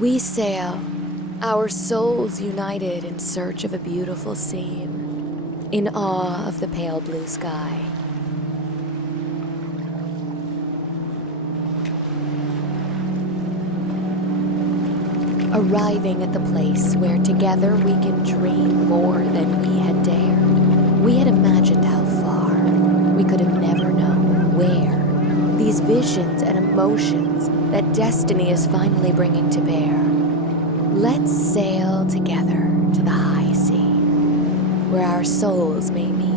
We sail, our souls united in search of a beautiful scene, in awe of the pale blue sky. Arriving at the place where together we can dream more than we had dared. We had imagined how far. We could have never known where. These visions and emotions that destiny is finally bringing to bear. Let's sail together to the high sea, where our souls may meet.